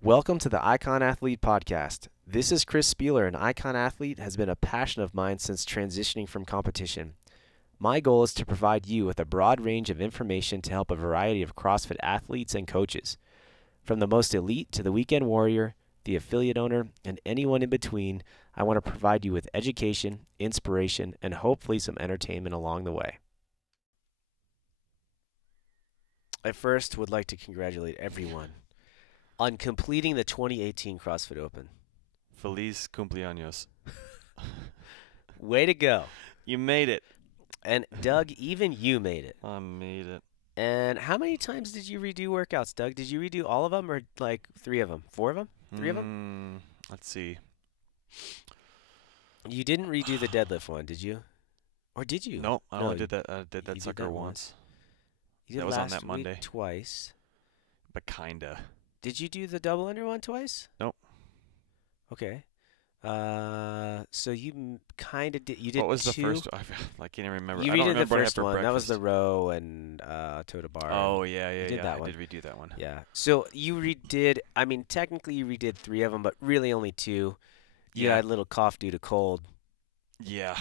Welcome to the Icon Athlete Podcast. This is Chris Spieler, and Icon Athlete has been a passion of mine since transitioning from competition. My goal is to provide you with a broad range of information to help a variety of CrossFit athletes and coaches. From the most elite to the weekend warrior, the affiliate owner, and anyone in between, I want to provide you with education, inspiration, and hopefully some entertainment along the way. I first would like to congratulate everyone on completing the 2018 CrossFit Open. Feliz Cumpleanos. Way to go. You made it. And Doug, even you made it. I made it. And how many times did you redo workouts, Doug? Did you redo all of them or like 3 of them? 4 of them? 3 of them? Let's see. You didn't redo the deadlift one, did you? Or did you? No, I only did that. I did that sucker once. You did that was last on that Monday. week twice. But kinda. Did you do the double under one twice? Nope. Okay. So you kind of did. You did. What was two? the first? I can't even remember. You I don't redid remember the what I had first for one. That was the breakfast. row and toe to bar. Oh yeah. You did that one. I did redo that one. Yeah. So you redid. I mean, technically you redid 3 of them, but really only 2. You had a little cough due to cold. Yeah.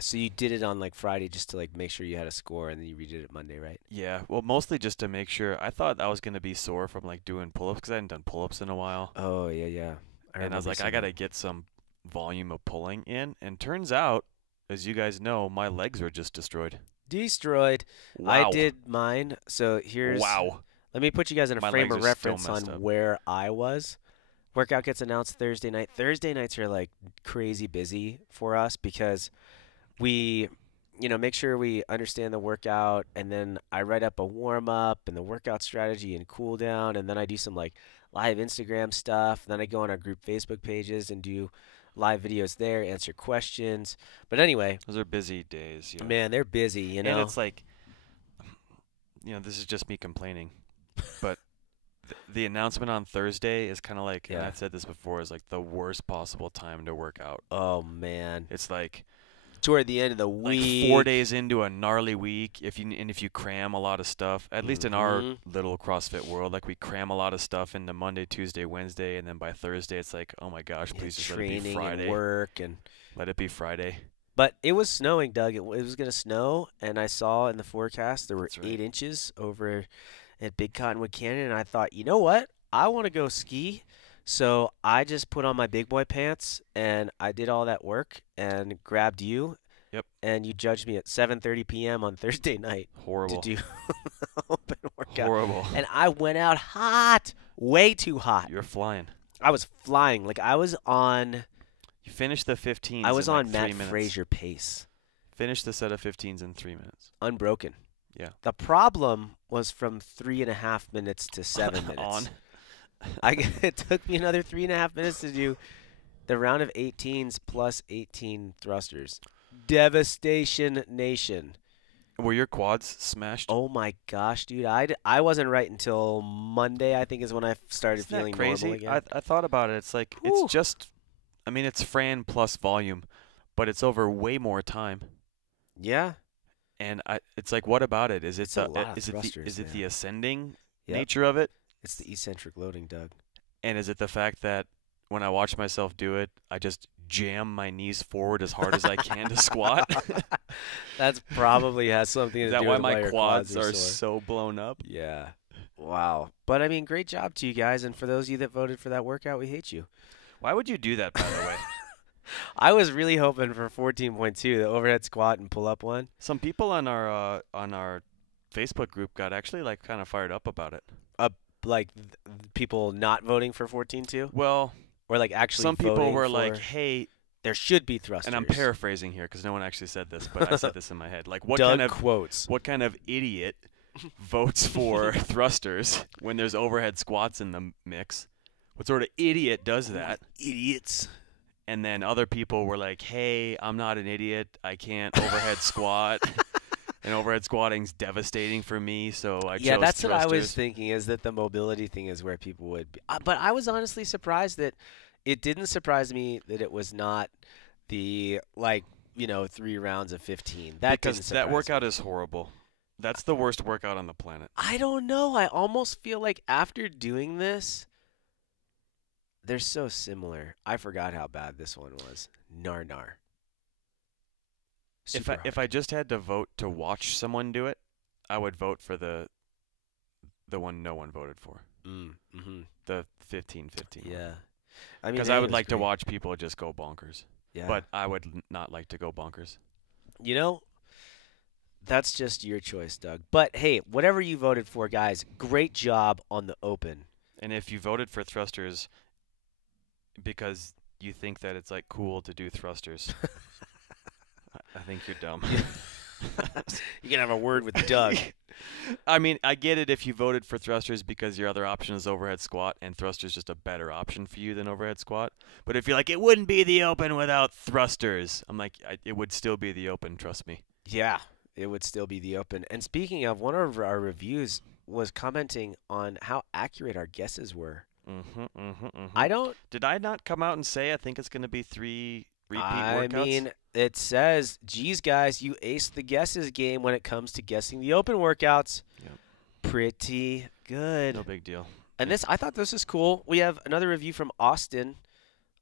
So you did it on like Friday just to like make sure you had a score, and then you redid it Monday, right? Yeah. Well, mostly just to make sure. I thought I was gonna be sore from like doing pull-ups because I hadn't done pull-ups in a while. Oh yeah. And I was like, I gotta get some volume of pulling in, and turns out, as you guys know, my legs were just destroyed. Destroyed. Wow. I did mine. So here's. Wow. Let me put you guys in a My frame legs of are still reference on messed up. where I was. Workout gets announced Thursday night. Thursday nights are like crazy busy for us because we, make sure we understand the workout, and then I write up a warm up and the workout strategy and cool down, and then I do some like live Instagram stuff. Then I go on our group Facebook pages and do live videos there, answer questions. But anyway, Those are busy days. Yeah. man, they're busy, And it's like, this is just me complaining, but the announcement on Thursday is kind of like, and I've said this before, is like the worst possible time to work out. Oh man, It's like toward the end of the week, like 4 days into a gnarly week. If you cram a lot of stuff, at least in our little CrossFit world, like we cram a lot of stuff into Monday, Tuesday, Wednesday, and then by Thursday it's like, oh my gosh, please just let it be training Friday. and work and. Let it be Friday. But it was snowing, Doug. It was going to snow, and I saw in the forecast there were That's right. 8 inches over at Big Cottonwood Canyon, and I thought, you know what? I want to go ski. So I just put on my big boy pants, and I did all that work and grabbed you. Yep. And you judged me at 7:30 p.m. on Thursday night Horrible. to do open workout. Horrible. And I went out hot, way too hot. You're flying. I was flying. Like I was on You finished the 15s. I was in like on 3 Matt minutes. Frazier pace. Finished the set of 15s in 3 minutes. Unbroken. Yeah. The problem was from 3.5 minutes to 7 minutes. It took me another 3.5 minutes to do the round of 18s plus 18 thrusters. Devastation nation. Were your quads smashed? Oh my gosh, dude! I wasn't right until Monday. I think is when I started Isn't feeling that crazy? normal again. I thought about it. It's like Whew. it's just, it's Fran plus volume, but it's over way more time. Yeah. And it's like, what about it? Is it It's a lot of thrusters, is it man. the ascending Yep. nature of it? It's the eccentric loading, Doug. And is it the fact that when I watch myself do it, I just jam my knees forward as hard as I can to squat? That's probably has something to Is do that why with my your quads are sore. so blown up? Yeah. Wow. But I mean, great job to you guys, and for those of you that voted for that workout, we hate you. Why would you do that, by the way? I was really hoping for 14.2, the overhead squat and pull up one. Some people on our Facebook group got actually like kind of fired up about it. People not voting for 14.2, Well, or like actually some people voting were for, like, "Hey," there should be thrusters. and I'm paraphrasing here because no one actually said this, but I said this in my head. Like, what Doug kind of quotes. what kind of idiot votes for thrusters when there's overhead squats in the mix? What sort of idiot does that? Idiots. And then other people were like, "Hey, I'm not an idiot. I can't overhead squat." And overhead squatting's devastating for me, so I chose Yeah, that's thrusters. what I was thinking, is that the mobility thing is where people would be. But I was honestly surprised that it didn't surprise me that it was not the 3 rounds of 15. That because didn't surprise that workout me. is horrible. That's the worst workout on the planet. I don't know. I almost feel like after doing this, They're so similar. I forgot how bad this one was. Nar nar. Super If hard. I just had to vote to watch someone do it, I would vote for the one no one voted for. Mm-hmm. The 15-15 one. Yeah. I mean, Because hey, I it would was like to great. watch people just go bonkers. Yeah. But I would not like to go bonkers. You know, that's just your choice, Doug. But hey, whatever you voted for, guys, great job on the Open. And if you voted for thrusters because you think that it's like cool to do thrusters, I think you're dumb. You can have a word with Doug. I mean, I get it if you voted for thrusters because your other option is overhead squat, and thrusters just a better option for you than overhead squat. But if you're like, it wouldn't be the Open without thrusters, I'm like, it would still be the Open, trust me. Yeah, it would still be the Open. And speaking of, one of our reviews was commenting on how accurate our guesses were. I don't. Did I not come out and say I think it's going to be 3 repeat workouts? I mean, it says, geez, guys, you aced the guesses game when it comes to guessing the Open workouts. Yep. Pretty good. No big deal. And I thought this is cool. We have another review from Austin.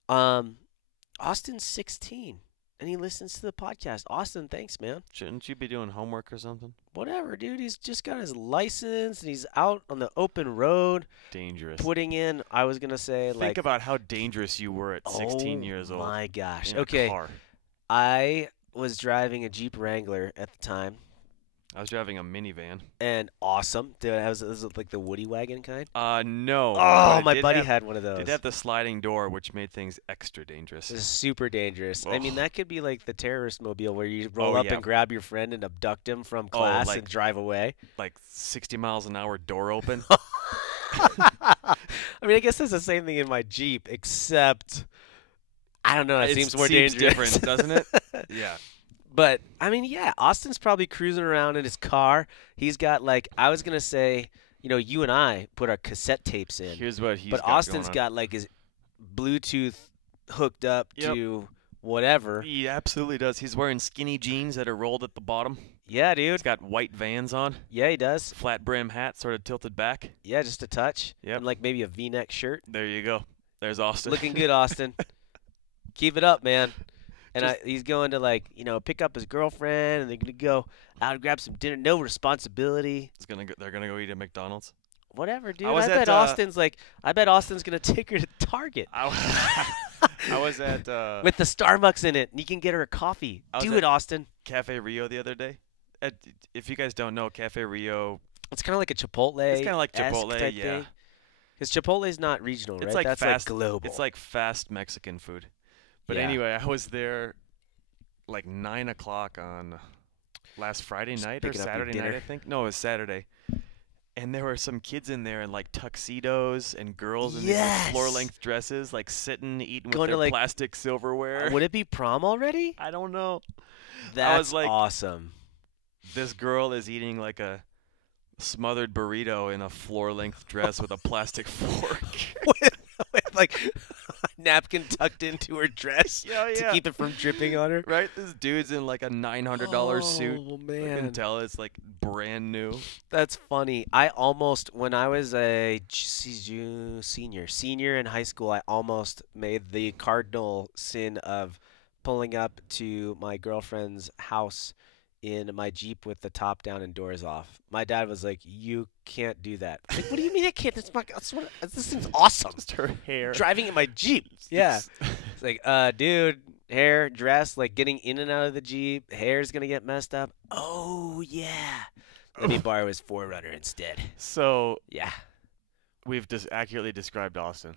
Austin's 16, and he listens to the podcast. Austin, thanks, man. Shouldn't you be doing homework or something? Whatever, dude. He's just got his license, and he's out on the open road. Dangerous. Putting in, I was going to say, Think about how dangerous you were at 16 years old. Oh, my gosh. In a Okay. car. I was driving a Jeep Wrangler at the time. I was driving a minivan. And awesome. Dude, was it like the Woody wagon kind? No. Oh, my buddy had one of those. It had the sliding door, which made things extra dangerous. It was super dangerous. Oh. I mean, that could be like the terrorist mobile where you roll up yeah. and grab your friend and abduct him from class and drive away. Like 60 miles an hour, door open. I mean, I guess that's the same thing in my Jeep, except I don't know. It seems more dangerous, different, doesn't it? Yeah. But I mean, yeah, Austin's probably cruising around in his car. He's got I was gonna say, you and I put our cassette tapes in. Here's what he's But got Austin's going on. got like his Bluetooth hooked up Yep. to whatever. He absolutely does. He's wearing skinny jeans that are rolled at the bottom. Yeah, dude. He's got white Vans on. Yeah, he does. Flat brim hat, sort of tilted back. Yeah, just a touch. Yep. And like maybe a V-neck shirt. There you go. There's Austin. Looking good, Austin. Keep it up, man. And he's going to pick up his girlfriend, and they're gonna go out and grab some dinner. No responsibility. They're gonna go eat at McDonald's. Whatever, dude. I bet Austin's gonna take her to Target. I was at with the Starbucks in it, and you can get her a coffee. Do it, Austin. Cafe Rio the other day. If you guys don't know, Cafe Rio, it's kind of like a Chipotle. It's kind of like Chipotle, type yeah. thing. Because Chipotle's not regional, It's right? like That's fast, like global. It's like fast Mexican food. But Yeah. anyway, I was there like 9 o'clock on last Friday night or picking up your Saturday night, dinner. I think. No, it was Saturday. And there were some kids in there in like tuxedos and girls in these Yes! floor-length dresses, like sitting, eating Going with to, their like- plastic silverware. Would it be prom already? I don't know. That's like- awesome. This girl is eating like a smothered burrito in a floor-length dress with a plastic fork. with like a napkin tucked into her dress to keep it from dripping on her. Right? This dude's in like a $900 suit. Oh, I man. can tell it's like brand new. That's funny. I almost, when I was a senior in high school, I almost made the cardinal sin of pulling up to my girlfriend's house in my Jeep with the top down and doors off. My dad was like, "You can't do that." I'm like, what do you mean I can't? This thing's awesome. Just her hair. Driving in my Jeep. Yeah. It's like, dude, hair, dress, like getting in and out of the Jeep, hair's gonna get messed up. Oh yeah. Let me borrow his 4Runner instead. So Yeah. we've just accurately described Austin.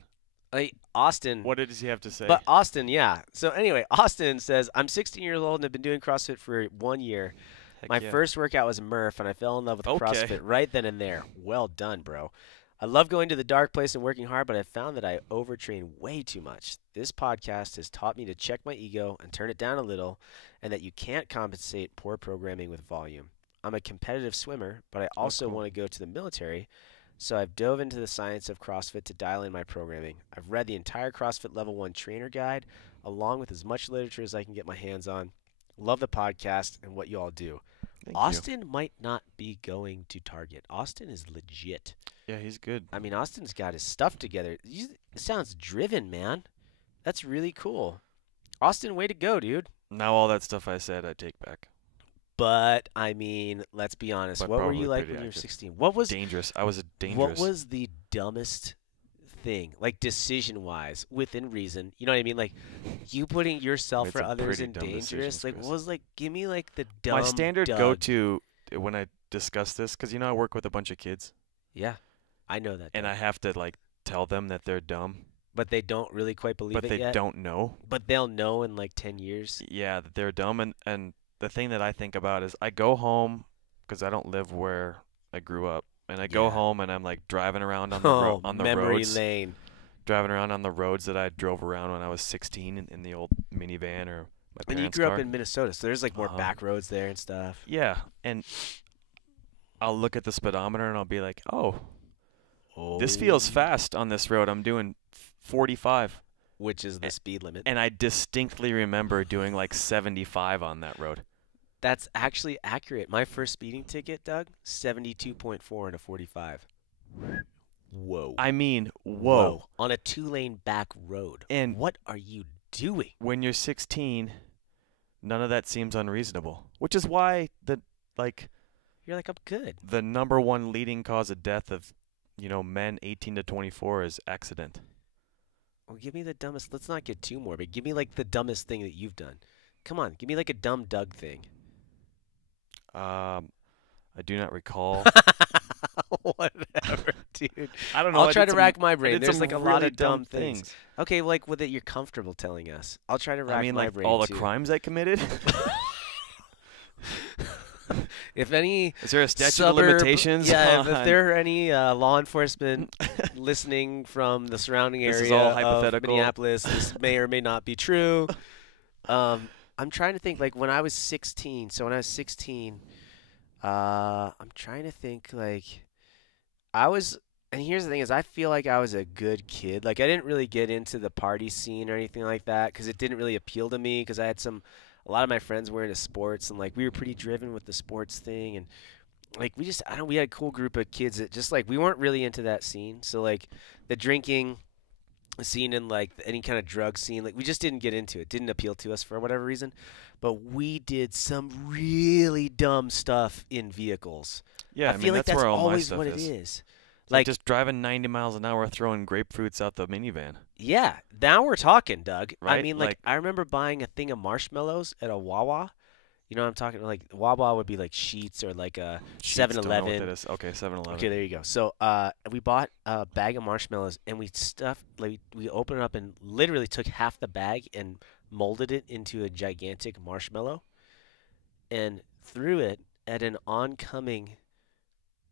Austin. What does he have to say? But Austin, yeah. So anyway, Austin says, I'm 16 years old and have been doing CrossFit for 1 year. Heck My yeah. first workout was Murph, and I fell in love with Okay. CrossFit right then and there. Well done, bro. I love going to the dark place and working hard, but I found that I overtrain way too much. This podcast has taught me to check my ego and turn it down a little, and that you can't compensate poor programming with volume. I'm a competitive swimmer, but I also cool. want to go to the military, so I've dove into the science of CrossFit to dial in my programming. I've read the entire CrossFit Level 1 trainer guide, along with as much literature as I can get my hands on. Love the podcast and what you all do. Thank you. Austin might not be going to Target. Austin is legit. Yeah, he's good. I mean, Austin's got his stuff together. It sounds driven, man. That's really cool. Austin, way to go, dude. Now all that stuff I said, I take back. But I mean, let's be honest. But What were probably you like pretty when you were accurate. 16? What was Dangerous. I was a dangerous. What was the dumbest thing, like decision-wise, within reason? You know what I mean? Like you putting yourself Made or some others pretty in dumb dangerous. decisions, Like Chris. what was like? Give me like the dumb. My standard Doug. go-to when I discuss this, because I work with a bunch of kids, Yeah, I know that. and Doug. I have to like tell them that they're dumb, But they don't really quite believe but it they yet. don't know. But they'll know in like 10 years. Yeah, that they're dumb, and the thing that I think about is I go home because I don't live where I grew up, and I go Yeah. home and I'm like driving around on the on the memory roads, lane. driving around on the roads that I drove around when I was 16 in the old minivan or my And parents' you grew car. up in Minnesota, so there's like more Uh-huh. back roads there and stuff. Yeah, and I'll look at the speedometer and I'll be like, oh, this feels fast on this road. I'm doing 45. Which is the speed limit. And I distinctly remember doing like 75 on that road. That's actually accurate. My first speeding ticket, Doug, 72.4 in a 45. Whoa. I mean, whoa. On a 2-lane back road. And what are you doing? when you're 16, none of that seems unreasonable. Which is why You're like, I'm good. the number one leading cause of death of, men 18 to 24 is accident. Well, give me the dumbest. Let's not get too morbid. Give me like the dumbest thing that you've done. Come on, give me like a dumb Doug thing. I do not recall. Whatever, dude. I don't know. I'll try to rack my I brain. did There's some like a lot really of dumb things. Okay, like with it, you're comfortable telling us. I'll try to rack I mean, my like brain all the too. crimes I committed. If any Is there a statute suburb, of limitations? Yeah, if on- there are any law enforcement listening from the surrounding This area is all of hypothetical. Minneapolis, this may or may not be true. I'm trying to think, like when I was 16. So when I was 16, I'm trying to think, like I was. And here's the thing: is I feel like I was a good kid. Like I didn't really get into the party scene or anything like that because it didn't really appeal to me. Because I had a lot of my friends were into sports, and like we were pretty driven with the sports thing, and like we had a cool group of kids that just like we weren't really into that scene. So like the drinking scene and like any kind of drug scene, like we just didn't get into it. Didn't appeal to us for whatever reason. But we did some really dumb stuff in vehicles. Yeah, I feel like that's where all my always stuff what is. it is. Like just driving 90 miles an hour, throwing grapefruits out the minivan. Yeah, now we're talking, Doug. I Right? mean, like I remember buying a thing of marshmallows at a Wawa. You know what I'm talking like Wawa would be like Sheetz or like a Sheets, don't know what 7-Eleven. that is. Okay, 7-Eleven. Okay, there you go. So we bought a bag of marshmallows and we stuffed, like we opened it up and literally took half the bag and molded it into a gigantic marshmallow and threw it at an oncoming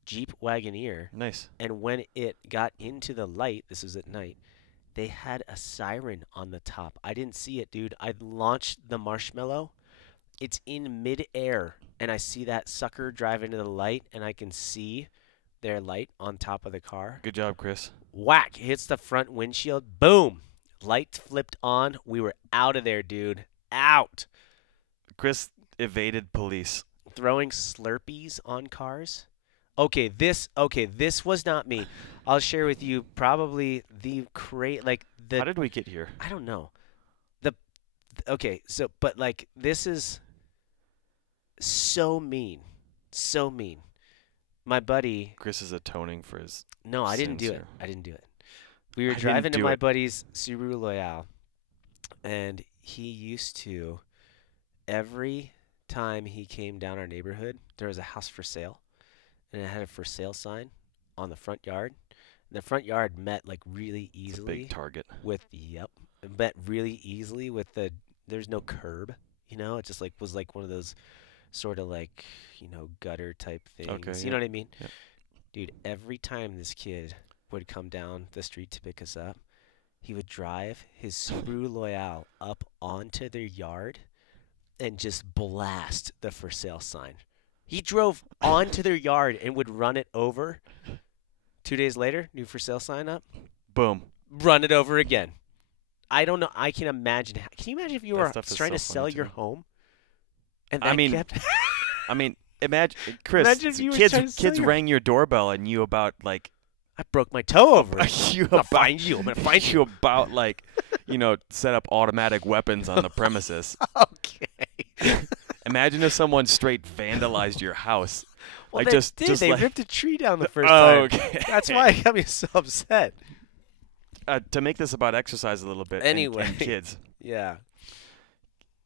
Jeep Wagoneer. Nice. And when it got into the light, this was at night, they had a siren on the top. I didn't see it, dude. I launched the marshmallow. It's in midair, and I see that sucker drive into the light, and I can see their light on top of the car. Good job, Chris. Whack! Hits the front windshield. Boom! Lights flipped on. We were out of there, dude. Out! Chris evaded police. Throwing Slurpees on cars. Okay, this was not me. I'll share with you probably the How did we get here? I don't know. Okay, so but like this is so mean. So mean. My buddy. Chris is atoning for his. No, I didn't do sins it. here. I didn't do it. We were I didn't driving to do my it. buddy's Subaru Loyale, and he used to every time he came down our neighborhood, there was a house for sale, and it had a for sale sign on the front yard. And the front yard met like really It's a easily big target. with it met really easily with there's no curb, it just like was like one of those sort of like, gutter type things. Okay, You yeah. know what I mean? Yeah. Dude, every time this kid would come down the street to pick us up, he would drive his Subaru Loyale up onto their yard and just blast the for sale sign. He drove onto their yard and would run it over. 2 days later, new for sale sign up, Boom. run it over again. I don't know. I can imagine. Can you imagine if you That were stuff is trying so to sell funny to your me. home? And I that mean, kept Imagine, Chris. Imagine if you were trying to kids sell your- rang your doorbell and you about like I broke my toe over it. you I'm gonna about, find you. I'm gonna find you. you about like, set up automatic weapons on the premises. Okay. Imagine if someone straight vandalized your house. Well, Like they just, did. just They like, ripped a tree down the first time. Okay. That's why it got me so upset. To make this about exercise a little bit. Anyway. And kids. Yeah.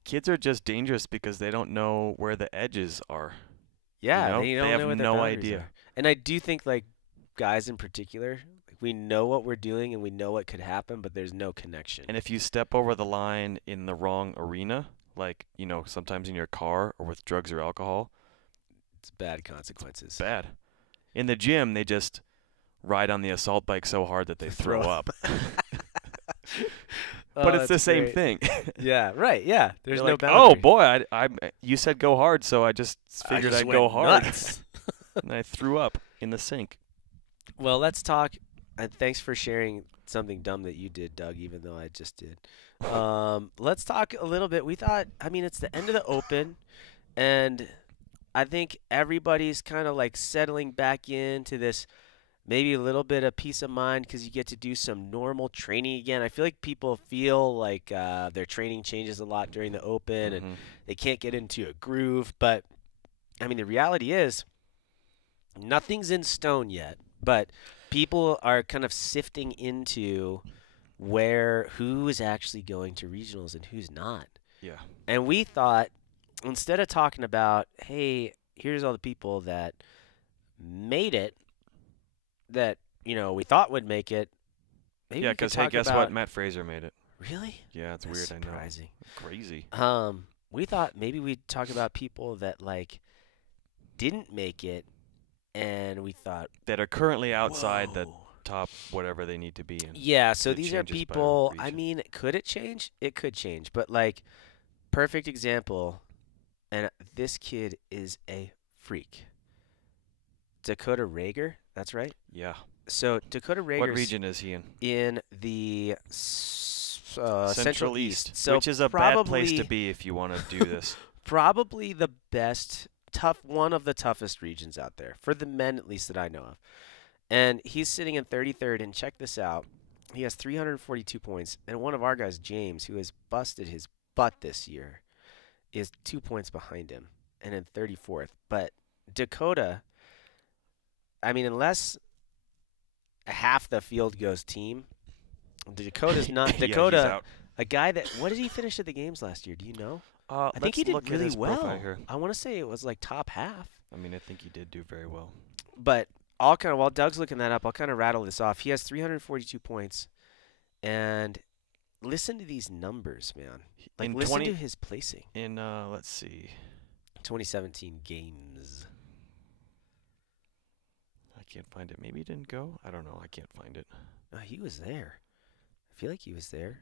Kids are just dangerous because they don't know where the edges are. Yeah, They don't have know what their no boundaries idea. are. And I do think, like, guys in particular, we know what we're doing and we know what could happen, but there's no connection. And if you step over the line in the wrong arena, like, sometimes in your car or with drugs or alcohol, It's bad consequences. it's bad. In the gym, they just ride on the assault bike so hard that they throw up. But it's the same thing. Yeah, right. Yeah, there's You're no like, boundary. oh boy, you said go hard, so I just figured I'd go hard, nuts. and I threw up in the sink. Well, let's talk. And thanks for sharing something dumb that you did, Doug, even though I just did. Let's talk a little bit. We thought, it's the end of the Open, and I think everybody's kind of like settling back into this. Maybe a little bit of peace of mind because you get to do some normal training again. I feel like people feel like their training changes a lot during the Open and they can't get into a groove. But, the reality is nothing's in stone yet. But people are kind of sifting into who is actually going to regionals and who's not. Yeah. And we thought, instead of talking about, hey, here's all the people that made it, that we thought would make it. Maybe because hey, guess what? Matt Fraser made it. Really? Yeah, it's That's weird. surprising. I know. Crazy. We thought maybe we'd talk about people that like didn't make it, and we thought that are currently outside the top whatever they need to be in. Yeah. So It these are changes by people. region. Could it change? It could change, but like, perfect example. And this kid is a freak. Dakota Rager. That's right. Yeah. So Dakota Rager. What region is he in? In the Central East. So which is a bad place to be if you want to do this. Probably the best, one of the toughest regions out there, for the men at least that I know of. And he's sitting in 33rd, and check this out. He has 342 points, and one of our guys, James, who has busted his butt this year, is 2 points behind him and in 34th. But Dakota, unless half the field goes team, Dakota's not. Yeah, Dakota, he's out. a guy that, what did he finish at the games last year? Do you know? I think Let's he did look at really his profile well. here. I want to say it was like top half. I think he did do very well. But while Doug's looking that up, I'll kind of rattle this off. He has 342 points, and listen to these numbers, man. Like, listen to his placing. In, let's see. 2017 games. I can't find it. Maybe he didn't go? I don't know. I can't find it. No, he was there. I feel like he was there.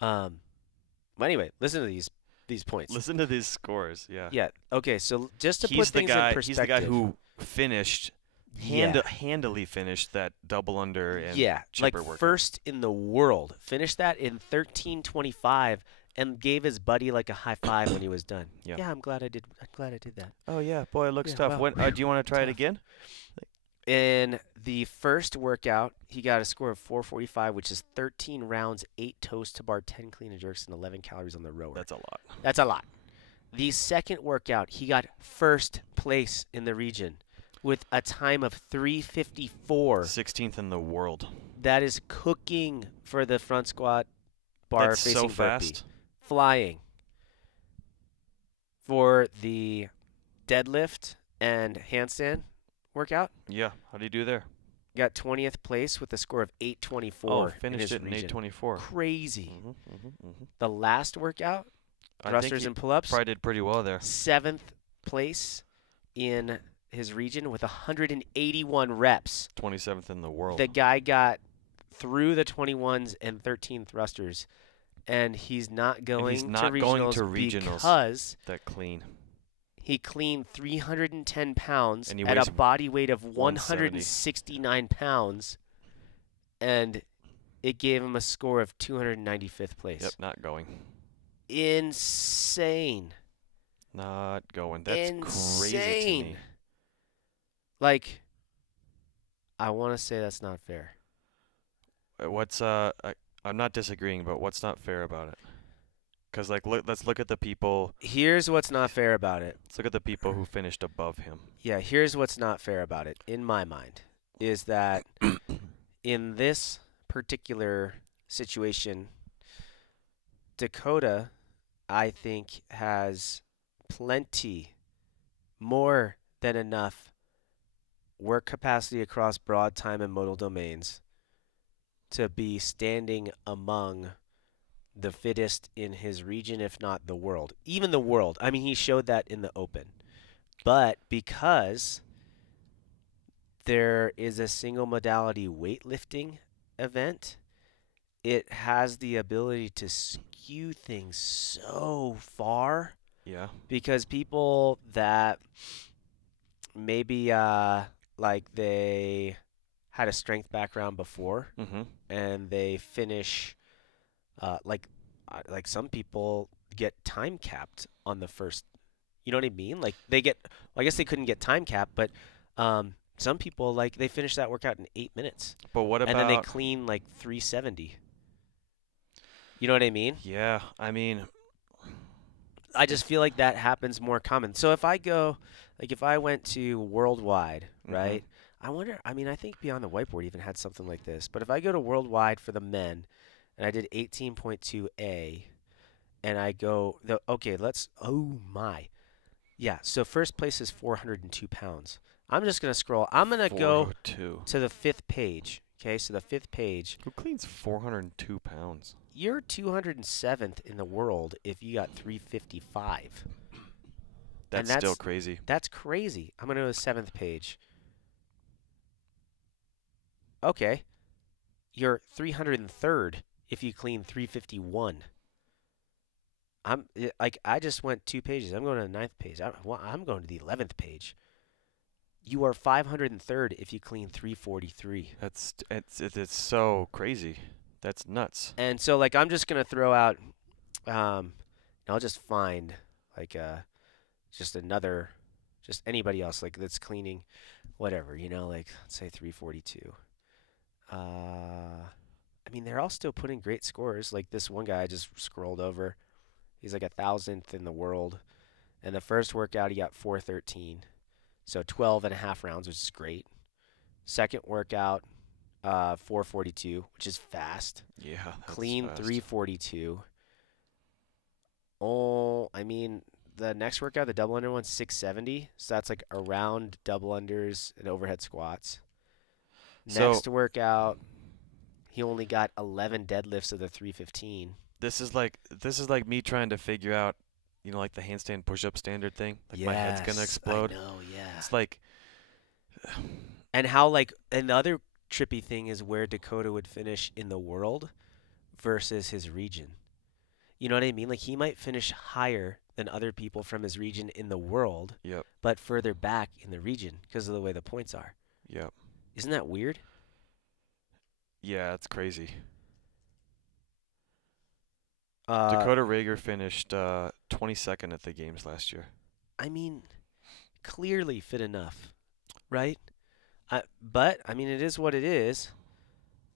But anyway, listen to these points. Listen to these scores. Yeah. Yeah. Okay. So just to put things in perspective, he's the guy who finished, Yeah. handily finished that double under and like chipper workout. first in the world. Finished that in 13:25 and gave his buddy like a high five when he was done. Yeah. I'm glad I did that. Oh yeah, boy, it looks Yeah, tough. wow. When, do you want to try it Tough. again? In the first workout, he got a score of 445, which is 13 rounds, 8 toes to bar, 10 clean and jerks, and 11 calories on the rower. That's a lot. That's a lot. The second workout, he got first place in the region with a time of 3:54. 16th in the world. That is cooking for the front squat bar That's facing so burpee. fast. Flying. For the deadlift and handstand workout, Yeah. How do you do there? got 20th place with a score of 824. Oh, in finished his it in region. 824. Crazy. Mm-hmm. The last workout, I think thrusters he and pull-ups, probably did pretty well there. 7th place in his region with 181 reps. 27th in the world. The guy got through the 21s and 13 thrusters, and he's not going, to regionals because that clean. he cleaned 310 pounds And he at weighs a body weight of 170. 169 pounds, and it gave him a score of 295th place. Yep, not going. Insane. Not going. That's crazy to Insane. me. Like, I want to say that's not fair. I'm not disagreeing, but what's not fair about it? Because let's look at the people. Here's what's not fair about it. Let's look at the people who finished above him. Yeah, here's what's not fair about it, in my mind, is that in this particular situation, Dakota, I think, has plenty, more than enough work capacity across broad time and modal domains to be standing among the fittest in his region, if not the world. Even the world. I mean, he showed that in the Open. But because there is a single modality weightlifting event, it has the ability to skew things so far. Yeah. Because people that maybe like they had a strength background before Mm-hmm. and they finish like some people get time capped on the first. You know what I mean? Like they get. Well, I guess they couldn't get time capped, but some people like they finish that workout in 8 minutes, But what about? and then they clean like 370. You know what I mean? Yeah, I mean, I just feel like that happens more common. So if I go, like if I went to worldwide, right? I wonder. I mean, I think Beyond the Whiteboard even had something like this. But if I go to worldwide for the men, and I did 18.2A, and I go okay, oh my. Yeah, so first place is 402 pounds. I'm just going to scroll. I'm going to go 402. to the 5th page. Okay, so the 5th page. Who cleans 402 pounds? You're 207th in the world if you got 355. That's still crazy. That's crazy. I'm going to go to the 7th page. Okay. You're 303rd if you clean 351. I just went 2 pages. I'm going to the 9th page. I'm going to the 11th page. You are 503rd if you clean 343. It's so crazy. That's nuts. And so like I'm just gonna throw out, I'll just find like just anybody else like that's cleaning, whatever, like let's say 342. I mean they're all still putting great scores. Like this one guy I just scrolled over. He's like 1,000th in the world. And the first workout, he got 413. So 12 and a half rounds, which is great. Second workout, 442, which is fast. Yeah, that's Clean, fast. 342. Oh, I mean, the next workout, the double under one, 670. So that's like around double unders and overhead squats. Next workout, he only got 11 deadlifts of the 315. This is like me trying to figure out, like the handstand push-up standard thing. Like my head's gonna explode. I know, yeah. It's like, and how and the other trippy thing is where Dakota would finish in the world versus his region. You know what I mean? Like he might finish higher than other people from his region in the world, yep, but further back in the region because of the way the points are. Yep. Isn't that weird? Yeah, it's crazy. Dakota Rager finished 22nd at the games last year. I mean, clearly fit enough, right? But I mean, it is what it is.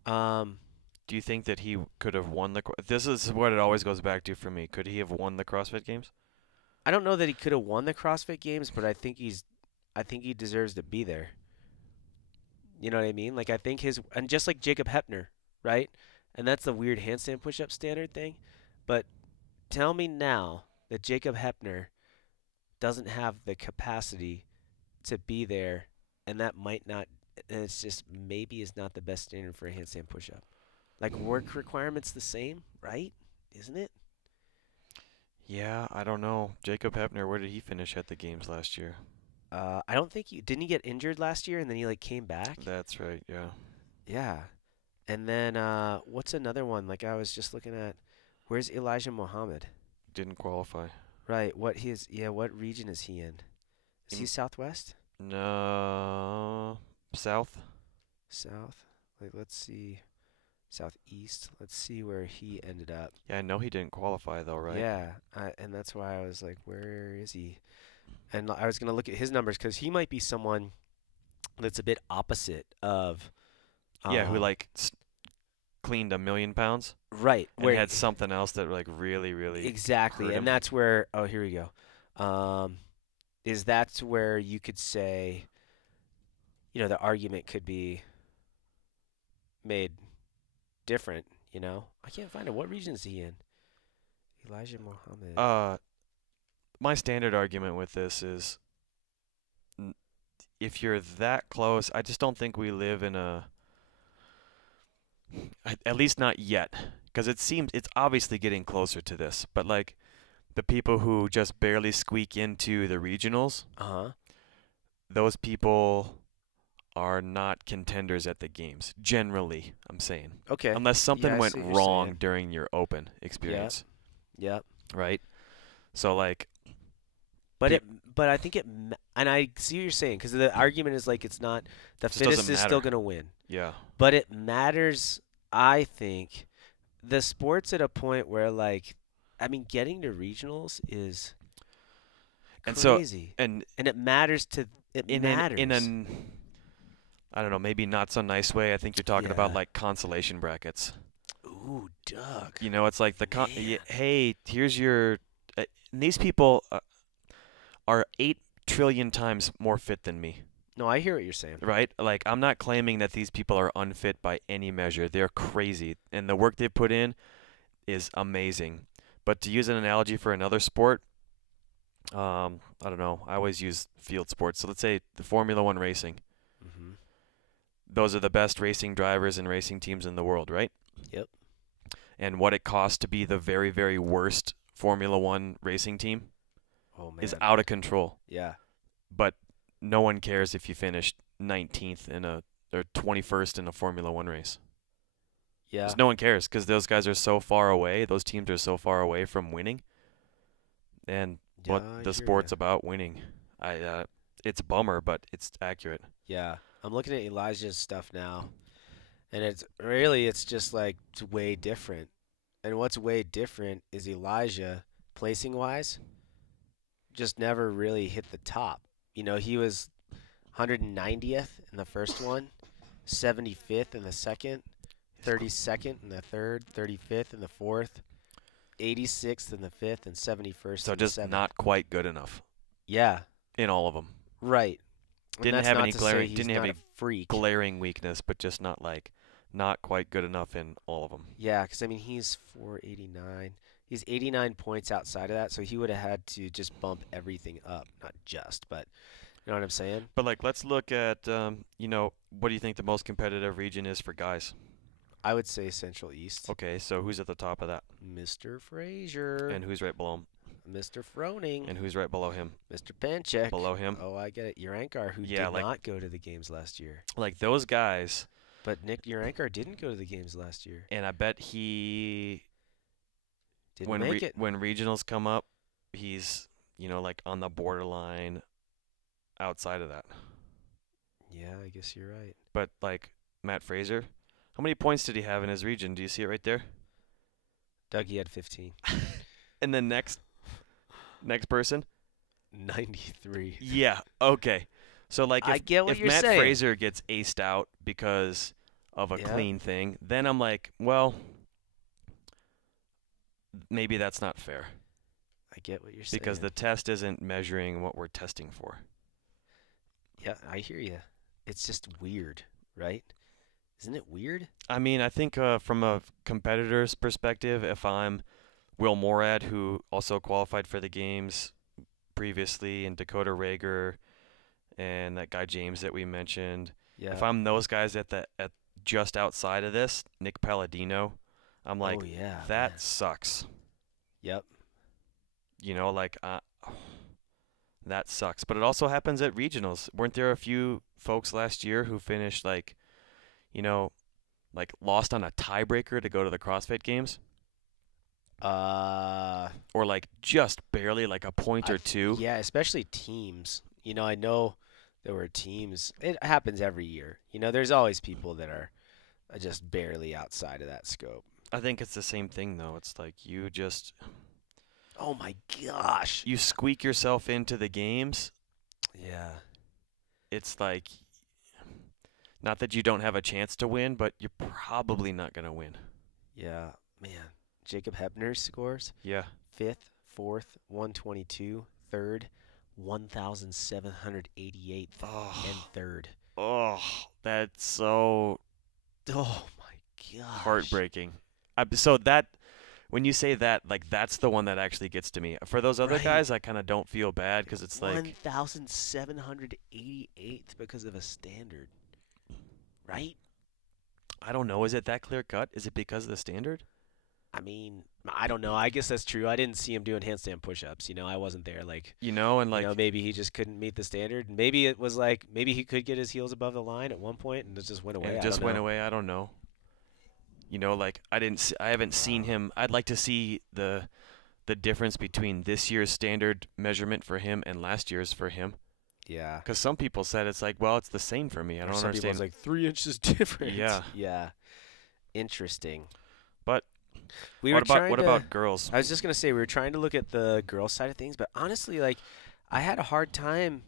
Do you think that he could have won the? This is what it always goes back to for me. Could he have won the CrossFit Games? I don't know that he could have won the CrossFit Games, but I think he deserves to be there. You know what I mean? Like I think and just like Jacob Hepner, right? And that's the weird handstand push-up standard thing. But tell me now that Jacob Hepner doesn't have the capacity to be there, and that might not, and it's just maybe is not the best standard for a handstand push-up. Like work requirements the same, right? Isn't it? Yeah, I don't know. Jacob Hepner, where did he finish at the games last year? I don't think didn't he get injured last year and then he like came back? That's right, yeah. Yeah. And then what's another one? Like I was just looking at, where's Elijah Muhammad? Didn't qualify. Right. What region is he in? Is he Southwest? No, South. South. Like let's see. Southeast. Let's see where he ended up. Yeah, I know he didn't qualify though, right? Yeah, and that's why I was like, where is he? And I was going to look at his numbers because he might be someone that's a bit opposite of Yeah, who like cleaned 1,000,000 pounds right and where had something else that like really exactly, hurt and him. that's where here we go. Is that's where you could say, the argument could be made different. I can't find it. What region is he in? Elijah Muhammad. My standard argument with this is if you're that close, I just don't think we live in at least not yet, because it's obviously getting closer to this, but like the people who just barely squeak into the regionals, those people are not contenders at the games. Generally, I'm saying. Okay. Unless something Yeah, I went see what you're wrong saying. during your open experience. Yep. Right? So like But I think and I see what you're saying, because the argument is like it's not the Just fittest doesn't is still matter. going to win, yeah. but it matters. I think the sport's at a point where getting to regionals is And so crazy, and and it matters matters. in an I don't know, maybe not so nice way. I think you're talking about Yeah. like consolation brackets. Ooh, Doug. It's like Man. hey, here's your these people are 8 trillion times more fit than me. No, I hear what you're saying. Right? Like, I'm not claiming that these people are unfit by any measure. They're crazy, and the work they put in is amazing. But to use an analogy for another sport, I don't know. I always use field sports. So let's say the Formula One racing. Mm-hmm. Those are the best racing drivers and racing teams in the world, right? Yep. And what it costs to be the very, very worst Formula One racing team is out of control. Yeah. But no one cares if you finished 19th or 21st in a Formula One race. Yeah. No one cares because those guys are so far away. Those teams are so far away from winning. And what the sport's about, winning. It's a bummer, but it's accurate. Yeah. I'm looking at Elijah's stuff now, and it's just like it's way different. And what's way different is Elijah, placing wise, just never really hit the top. He was 190th in the first one, 75th in the second, 32nd in the third, 35th in the fourth, 86th in the fifth, and 71st So in the just seventh. not quite good enough. Yeah. In all of them. Right. Didn't have any freak. glaring weakness, but just not quite good enough in all of them. Yeah, because he's 489. He's 89 points outside of that, so he would have had to just bump everything up. Not just, but you know what I'm saying? But let's look at what do you think the most competitive region is for guys? I would say Central East. Okay, so who's at the top of that? Mr. Frazier. And who's right below him? Mr. Froning. And who's right below him? Mr. Panchek. Below him? Oh, I get it. Urankar, who did not go to the games last year. Like those guys. But Nick Urankar didn't go to the games last year. And I bet he didn't make it. When regionals come up, he's, on the borderline outside of that. Yeah, I guess you're right. But Matt Fraser, how many points did he have in his region? Do you see it right there? Dougie had 15. And then next person? 93. Yeah, okay. So I get what if you're Matt saying. Fraser gets aced out because of a clean thing, then I'm like, well, maybe that's not fair. I get what you're saying. Because the test isn't measuring what we're testing for. Yeah, I hear you. It's just weird, right? Isn't it weird? I mean, I think from a competitor's perspective, if I'm Will Morad, who also qualified for the games previously, and Dakota Rager, and that guy James that we mentioned, if I'm those guys at just outside of this, Nick Palladino, I'm like, that sucks. Yep. That sucks. But it also happens at regionals. Weren't there a few folks last year who finished lost on a tiebreaker to go to the CrossFit games? Or just barely, a point or two? Yeah, especially teams. I know there were teams. It happens every year. There's always people that are just barely outside of that scope. I think it's the same thing, though. It's like you just... Oh, my gosh. You squeak yourself into the games. Yeah. It's like... Not that you don't have a chance to win, but you're probably not going to win. Yeah, man. Jacob Hebner scores Yeah. 5th, 4th, 122, 3rd, 1,788th, and 3rd. Oh, that's so Oh my gosh. heartbreaking. So that, when you say that, like, that's the one that actually gets to me. For those other Right. guys, I kind of don't feel bad because it's like 1,788th because of a standard. Right? I don't know. Is it that clear cut? Is it because of the standard? I mean, I don't know. I guess that's true. I didn't see him doing handstand push-ups. I wasn't there. Like, And like, maybe he just couldn't meet the standard. Maybe it was like, maybe he could get his heels above the line at one point, and it just went away. and it just went away. I don't know. Like, I haven't seen him. I'd like to see the difference between this year's standard measurement for him and last year's for him. Yeah. Because some people said it's like, well, it's the same for me. I don't Some people, understand. it's like 3 inches different. Yeah. Yeah. Interesting. But what about girls? I was just gonna say we were trying to look at the girls' side of things, but honestly, like, I had a hard time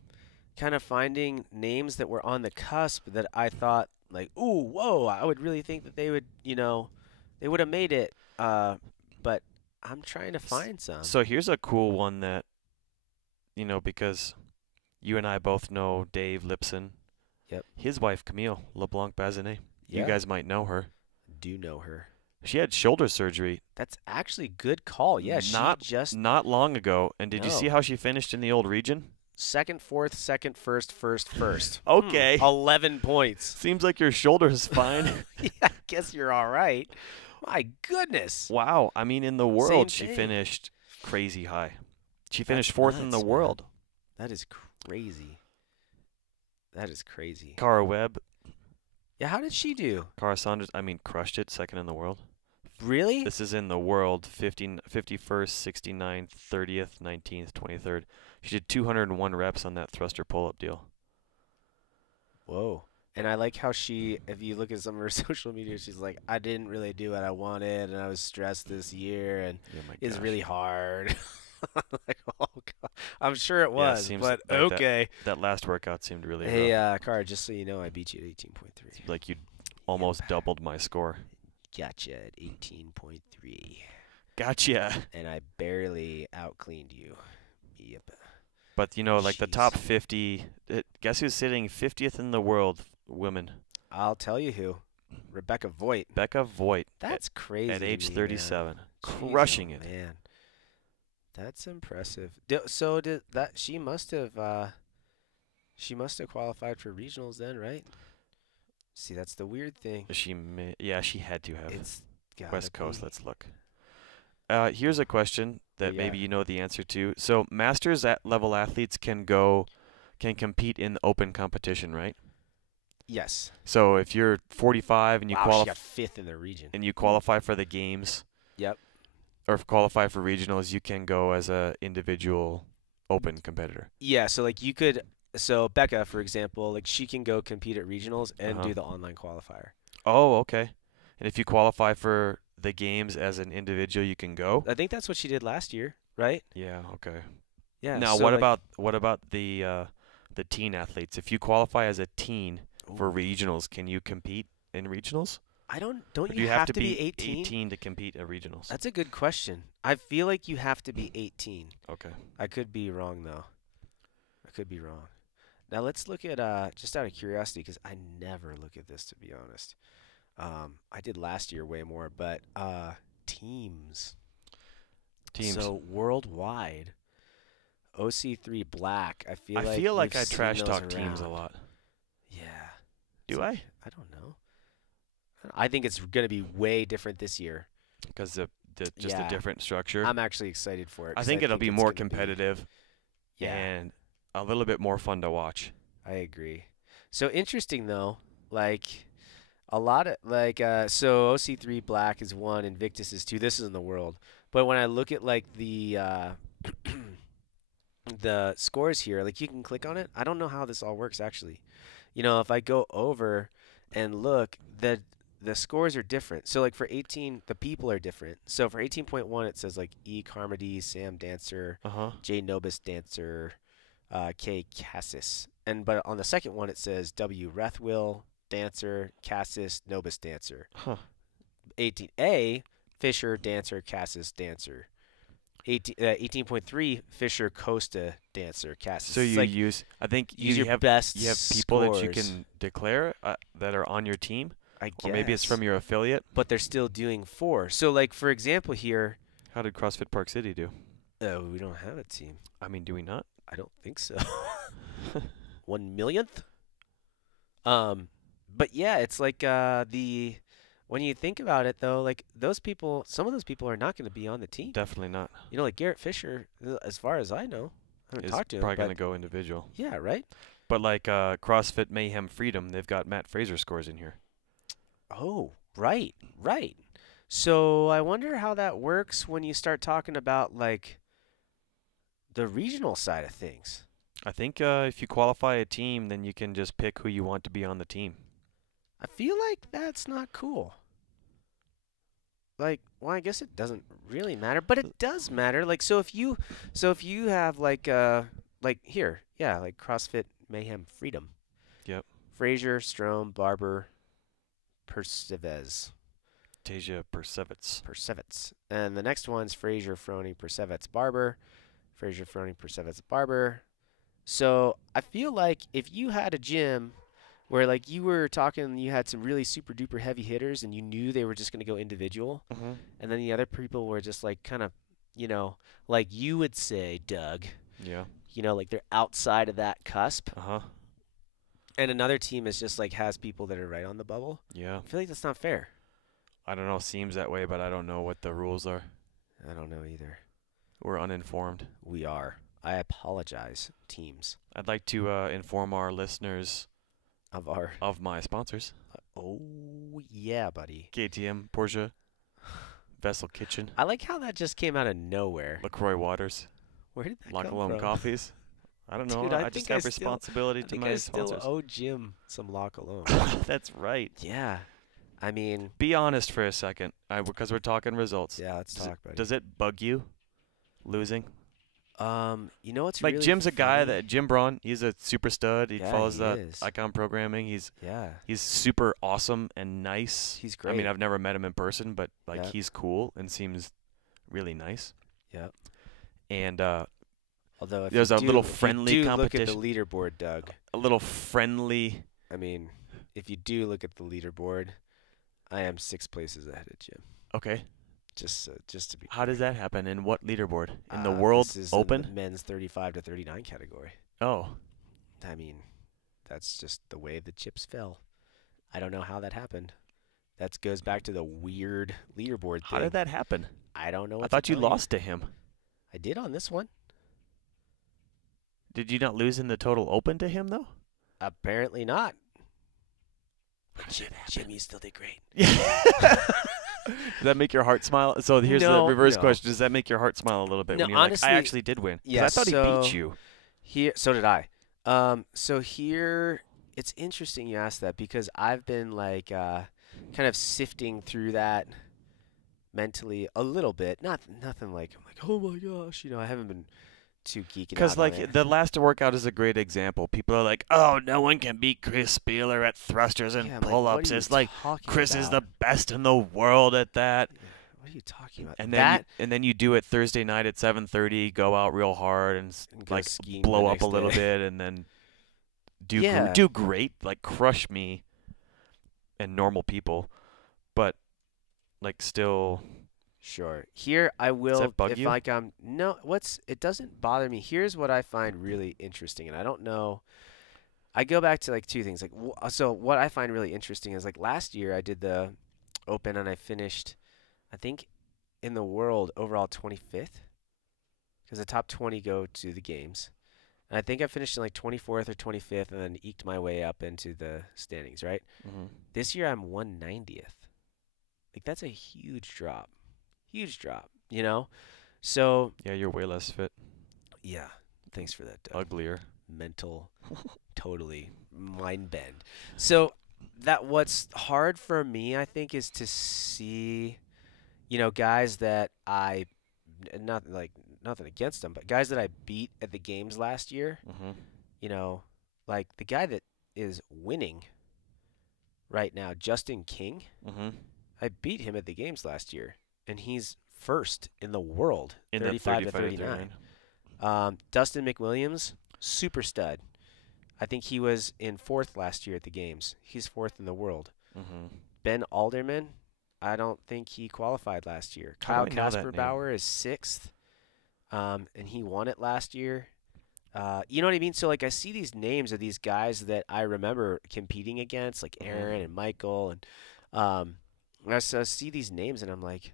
kind of finding names that were on the cusp that I thought, like, ooh, whoa, I would really think that they would, they would have made it. But I'm trying to find some. So here's a cool one that, because you and I both know Dave Lipson. Yep. His wife, Camille LeBlanc-Bazinet. Yeah. You guys might know her. Do know her. She had shoulder surgery. That's actually a good call. Yeah, not long ago. And did you see how she finished in the old region? Second, fourth, second, first. Okay. 11 points. Seems like your shoulder is fine. Yeah, I guess you're all right. My goodness. Wow. I mean, in the world, she thing. finished crazy high. She finished That's fourth in the nuts, world. man. That is crazy. That is crazy. Cara Webb. Yeah, how did she do? Cara Saunders, crushed it, second in the world. Really? This is in the world, 51st, 69th, 30th, 19th, 23rd. She did 201 reps on that thruster pull-up deal. Whoa. And I like how if you look at some of her social media, she's like, I didn't really do what I wanted, and I was stressed this year, and it's really hard. Like, oh, God. I'm sure it was, but like okay. That last workout seemed really Hey, rough. Cara, just so you know, I beat you at 18.3. Like you almost doubled my score. Gotcha at 18.3. Gotcha. And I barely out-cleaned you. Yep. But, like the top 50, guess who's sitting 50th in the world, women? I'll tell you who. Rebecca Voigt. Becca Voigt. That's crazy. At age 37. Man. Crushing it. Man. That's impressive. She must have qualified for regionals then, right? See, that's the weird thing. She had to have. It's West Coast. Let's look. Here's a question that maybe you know the answer to. So masters level athletes can compete in the open competition, right? Yes. So if you're 45 and you she got 5th in the region and you qualify for the games, yep, or qualify for regionals, you can go as a individual open competitor. Yeah. So like you could. So Becca, for example, like she can go compete at regionals and do the online qualifier. Oh, okay. And if you qualify for the games as an individual, you can go? I think that's what she did last year, right? Yeah, okay. Yeah. Now, so what about the teen athletes? If you qualify as a teen for regionals, can you compete in regionals? Don't you have to be 18? 18 to compete at regionals? That's a good question. I feel like you have to be 18. Okay. I could be wrong though. I could be wrong. Now let's look at just out of curiosity, because I never look at this, to be honest. I did last year way more, but teams. So worldwide, OC3 Black. I feel like I trash talk teams a lot. Yeah. Do I? I don't know. I think it's going to be way different this year because a different structure. I'm actually excited for it. I think it'll be more competitive. Yeah. And a little bit more fun to watch. I agree. So interesting though, like a lot of so OC3 Black is 1, Invictus is 2. This is in the world. But when I look at like the the scores here, like you can click on it. I don't know how this all works actually. If I go over and look, the scores are different. So like for 18, the people are different. So for 18.1 it says like E Carmody, Sam Dancer, J Nobis Dancer, K Cassis. But on the second one it says W Rethwill, dancer, Cassis, Nobis dancer. Huh. 18A, Fisher, dancer, Cassis, dancer. 18.3, Fisher, Costa, dancer, Cassis. So It's you like, use, I think use you your best you have people that you scores, can declare that are on your team, I or maybe it's guess. from your affiliate. But they're still doing 4. So, like, for example here, How did CrossFit Park City do? we don't have a team. I mean, do we not? I don't think so. 1 millionth? But yeah, it's like when you think about it though, like those people, some of those people are not going to be on the team. Definitely not. You know, like Garrett Fisher, as far as I know, I haven't Is talked to him. probably going to But go individual. yeah, right? But like CrossFit Mayhem Freedom, they've got Matt Fraser scores in here. Oh, right, right. So I wonder how that works when you start talking about like the regional side of things. I think if you qualify a team, then you can just pick who you want to be on the team. I feel like that's not cool. Like, well, I guess it doesn't really matter, but it does matter. Like, so if you have like here, yeah, like CrossFit Mayhem Freedom. Yep. Frazier, Strom, Barber, Percevez. Tasia Persevitz. And the next one's Frazier, Frony, Persevitz, Barber. Frazier, Frony, Persevitz, Barber. So I feel like if you had a gym where like you were talking, you had some really super duper heavy hitters and you knew they were just going to go individual, and then the other people were just like kind of, you know, like you would say, Doug, Yeah. you know, like they're outside of that cusp. Uh-huh. And another team is just like has people that are right on the bubble. Yeah. I feel like that's not fair. I don't know. Seems that way, but I don't know what the rules are. I don't know either. We're uninformed. We are. I apologize, teams. I'd like to inform our listeners of my sponsors. Oh, yeah, buddy. KTM, Porsche, Vessel Kitchen, I like how that just came out of nowhere. LaCroix Waters, Where did that La come Colombe from? Coffees. I don't know. Dude, I just got responsibility to my I still sponsors. owe Jim some La Colombe. That's right. Yeah. I mean, Be honest for a second, because we're talking results. yeah, let's talk, buddy. Does it bug you losing? You know what's Like really Jim's a guy funny? that Jim Braun. He's a super stud. He Yeah, follows he that is. icon programming. He's Yeah, super awesome and nice. he's great. I mean, I've never met him in person, but like Yep. he's cool and seems really nice. Yep. And Although if there's you a do, little if you friendly do competition. look at the leaderboard, Doug. A little friendly. I mean, if you do look at the leaderboard, I am 6 places ahead of Jim. Okay. Just to be. How does that happen? In what leaderboard? In the This World is Open? in the men's 35 to 39 category. Oh. I mean, that's just the way the chips fell. I don't know how that happened. That goes back to the weird leaderboard thing. How did that happen? I don't know. I What thought to you tell lost to him. I did on this one. Did you not lose in the total open to him, though? Apparently not. How did that happen? Jimmy still did great. Does that make your heart smile? So here's the No, reverse no. question. Does that make your heart smile a little bit No, when you're like, honestly, I actually did win? 'Cause yeah, I thought he so beat you. Here, so did I. So here, it's interesting you asked that because I've been like kind of sifting through that mentally a little bit. Nothing like I'm like, oh my gosh, you know, I haven't been too geeking out Because on like it. the last workout is a great example. People are like, oh, no one can beat Chris Spieler at thrusters and Yeah, I'm like, what pull-ups. are you It's like talking Chris is the about? best in the world at that. Yeah, what are you talking about? And then that you do it Thursday night at 7:30. Go out real hard and and go like skiing blow the up next a little day. bit, and then do Yeah. do great, like crush me and normal people, but like still. Sure. Here I will that bug if you? like no, it doesn't bother me. Here's what I find really interesting, and I don't know. I go back to like two things. Like so what I find really interesting is like last year I did the Open and I finished I think in the world overall 25th because the top 20 go to the games. And I think I finished in like 24th or 25th and then eked my way up into the standings, right? Mhm. This year I'm 190th. Like that's a huge drop. Huge drop, you know? So, Yeah, you're way less fit, yeah, thanks for that, Doug. uglier. Mental, totally mind bend. So, that what's hard for me, I think, is to see, you know, guys that nothing against them, but guys that I beat at the games last year, Mm-hmm. you know, like the guy that is winning right now, Justin King. Mm-hmm. I beat him at the games last year, and he's first in the world, In the 35 to 35 to 39. 39. Dustin McWilliams, super stud. I think he was in fourth last year at the games. He's fourth in the world. Mm-hmm. Ben Alderman, I don't think he qualified last year. How Kyle do I know that name? Kasperbauer is sixth, and he won it last year. You know what I mean? So, like, I see these names of these guys that I remember competing against, like Aaron and Michael, and I see these names, and I'm like,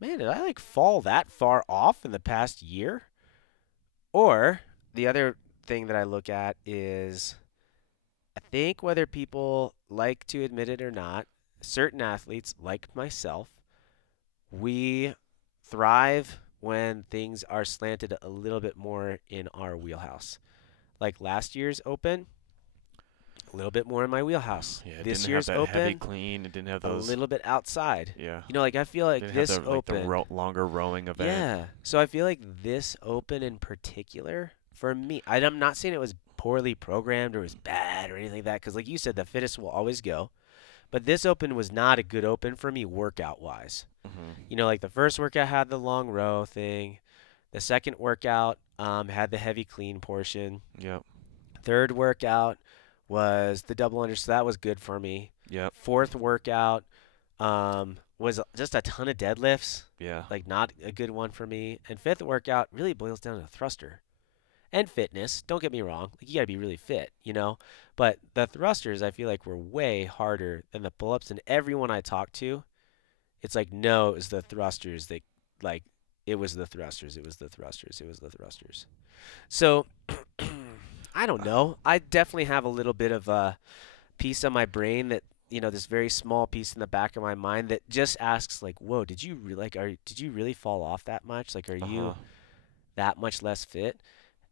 man, did I, like, fall that far off in the past year? Or the other thing that I look at is I think whether people like to admit it or not, certain athletes, like myself, we thrive when things are slanted a little bit more in our wheelhouse. Like last year's Open, a little bit more in my wheelhouse. Yeah, it This didn't year's have that Open, heavy clean. It didn't have a those. little bit outside. Yeah. You know, like I feel like Didn't this have the, like Open. the longer rowing event. Yeah. So I feel like this Open in particular, for me, I'm not saying it was poorly programmed or was bad or anything like that, because like you said, the fittest will always go. But this Open was not a good Open for me workout-wise. Mm-hmm. You know, like the first workout had the long row thing. The second workout had the heavy clean portion. Yep. Third workout was the double under, so that was good for me. Yep. Fourth workout was just a ton of deadlifts, Yeah. like not a good one for me. And fifth workout really boils down to thruster and fitness. Don't get me wrong, like you got to be really fit, you know. But the thrusters, I feel like were way harder than the pull-ups. And everyone I talked to, it's like, no, it was the thrusters. They like it was the thrusters. It was the thrusters. It was the thrusters. So I don't know. I definitely have a little bit of a piece of my brain that, you know, this very small piece in the back of my mind that just asks like, whoa, did you did you really fall off that much? Like, are you that much less fit?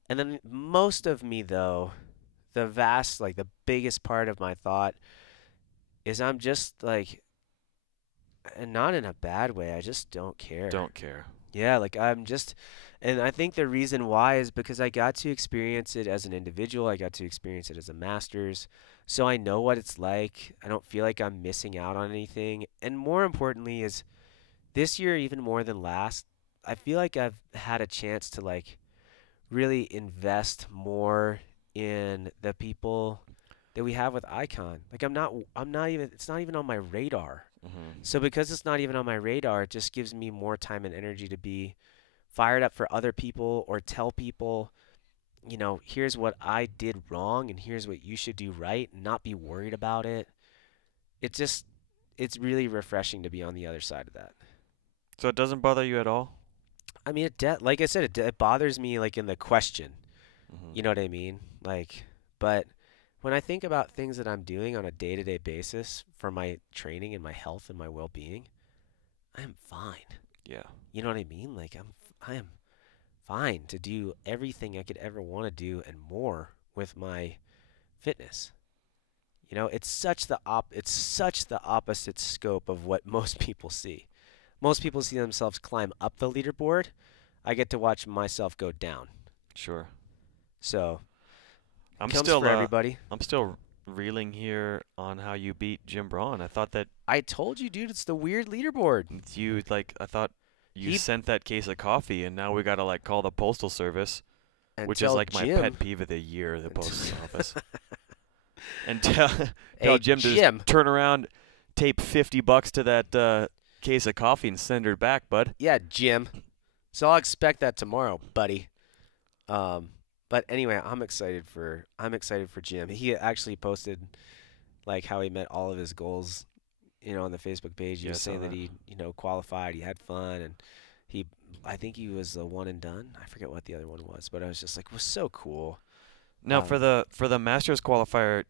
And then most of me, though, the biggest part of my thought is I'm just like, and not in a bad way, I just don't care. Don't care. Yeah, like and I think the reason why is because I got to experience it as an individual. I got to experience it as a master's. So I know what it's like. I don't feel like I'm missing out on anything. And more importantly is this year, even more than last, I feel like I've had a chance to like really invest more in the people that we have with Icon. Like it's not even on my radar. Mm-hmm. So because it's not even on my radar, it just gives me more time and energy to be fired up for other people or tell people, you know, here's what I did wrong and here's what you should do right and not be worried about it. It's really refreshing to be on the other side of that. So it doesn't bother you at all? I mean, like I said, it bothers me like in the question. Mm-hmm. You know what I mean? Like, but when I think about things that I'm doing on a day-to-day basis for my training and my health and my well-being, I am fine. Yeah. You know what I mean? Like I am fine to do everything I could ever want to do and more with my fitness. You know, it's such the opposite scope of what most people see. Most people see themselves climb up the leaderboard. I get to watch myself go down. Sure. So I'm comes still for everybody. I'm still reeling here on how you beat Jim Braun. I thought that I told you, dude, it's the weird leaderboard. I thought you He- sent that case of coffee, and now we gotta like call the postal service, And which is tell like my Jim- pet peeve of the year, the postal office. And tell Hey, Jim to Jim. just turn around, tape $50 to that case of coffee, and send her back, bud. Yeah, Jim. So I'll expect that tomorrow, buddy. But anyway, I'm excited for Jim. He actually posted like how he met all of his goals, you know, on the Facebook page. He Yeah, was I saw saying that that. he, you know, qualified, he had fun, and I think he was a one and done. I forget what the other one was, but I was just like, it was so cool. Now for the Masters qualifier,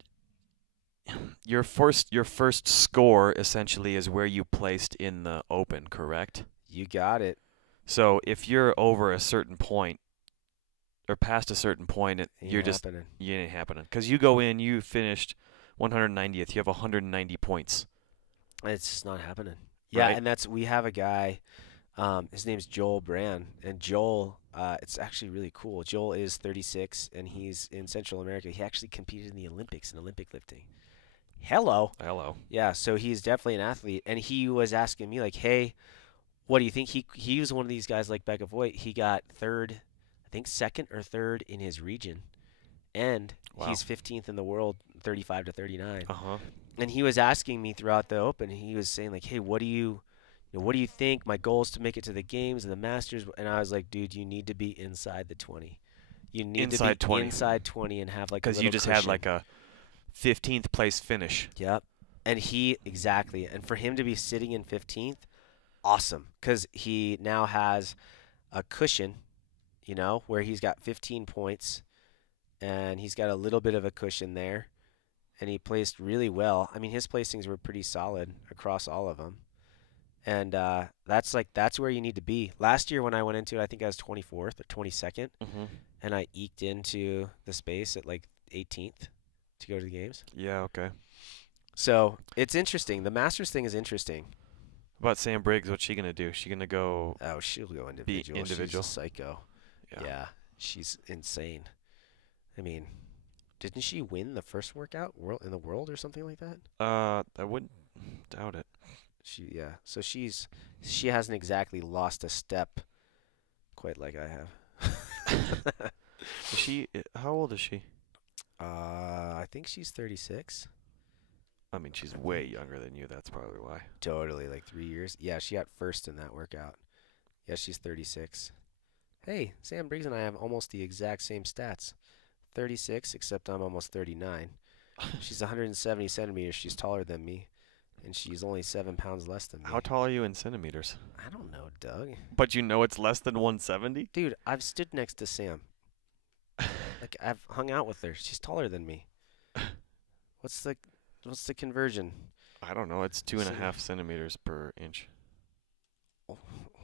your first score essentially is where you placed in the Open, correct? You got it. So if you're over a certain point or past a certain point, you're just happening. you ain't happening because you go in, you finished 190th, you have 190 points. It's just not happening. Yeah, Right. and we have a guy. His name's Joel Braun, and Joel, it's actually really cool. Joel is 36, and he's in Central America. He actually competed in the Olympics in Olympic lifting. Hello. Hello. Yeah, so he's definitely an athlete, and he was asking me like, "Hey, what do you think?" He was one of these guys like Becca Voigt. He got third, I think second or third in his region, and Wow. he's 15th in the world, 35 to 39. Uh-huh. And he was asking me throughout the Open. He was saying like, "Hey, what do you think? My goal is to make it to the games and the Masters." And I was like, "Dude, you need to be inside the 20. You need Inside to be 20. inside 20 and have like a Because you little just cushion." had like a 15th place finish. Yep. And exactly. And for him to be sitting in 15th, awesome. Because he now has a cushion, where he's got 15 points and he's got a little bit of a cushion there. And he placed really well. I mean, his placings were pretty solid across all of them. And that's where you need to be. Last year when I went into it, I think I was 24th or 22nd. Mm-hmm. And I eked into the space at like 18th to go to the games. Yeah, okay. So it's interesting. The Masters thing is interesting. What about Sam Briggs? What's she going to do? She going to go Oh, she'll go be individual. individual? She's a psycho. Yeah, she's insane. I mean, didn't she win the first workout in the world or something like that? I wouldn't doubt it. So she hasn't exactly lost a step quite like I have. How old is she? I think she's 36. I mean, she's way younger than you. That's probably why. Totally, like 3 years. Yeah, she got first in that workout. Yeah, she's 36. Hey, Sam Briggs and I have almost the exact same stats. 36, except I'm almost 39. She's 170 centimeters. She's taller than me, and she's only 7 pounds less than me. How tall are you in centimeters? I don't know, Doug. But you know it's less than 170? Dude, I've stood next to Sam. Like, I've hung out with her. She's taller than me. What's the conversion? I don't know. It's 2.5 centimeters per inch.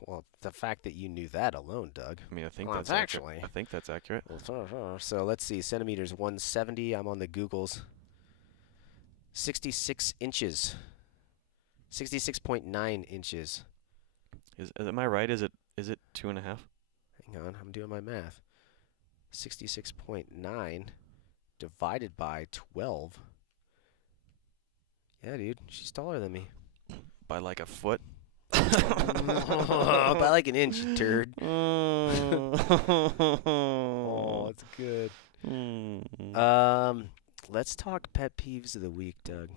Well, the fact that you knew that alone, Doug. I mean, I think Well, that's actually. I think that's accurate. So let's see. Centimeters 170. I'm on the Googles. 66 inches. 66.9 inches. Am I right? Is it 2.5? Hang on, I'm doing my math. 66.9 divided by 12. Yeah, dude, she's taller than me. By like a foot? By like an inch, you turd. Oh, it's good. Let's talk pet peeves of the week, Doug.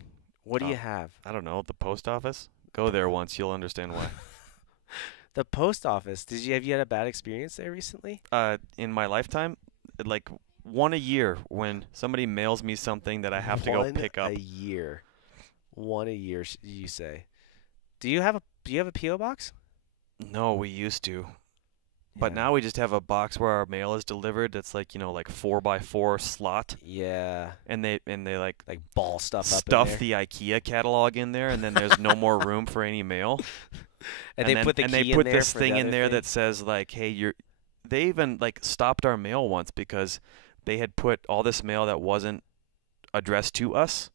What do you have? I don't know. The post office? Go there once. You'll understand why. The post office. Have you had a bad experience there recently? In my lifetime, like one a year when somebody mails me something that I have to go pick up. One a year. One a year, you say. Do you have a P.O. box? No, we used to. But now we just have a box where our mail is delivered that's like 4x4 slot. Yeah. And they like ball stuff up stuff in the IKEA catalog in there, and then there's no more room for any mail. And they put this thing in there that says like, hey, they even like stopped our mail once because they had put all this mail that wasn't addressed to us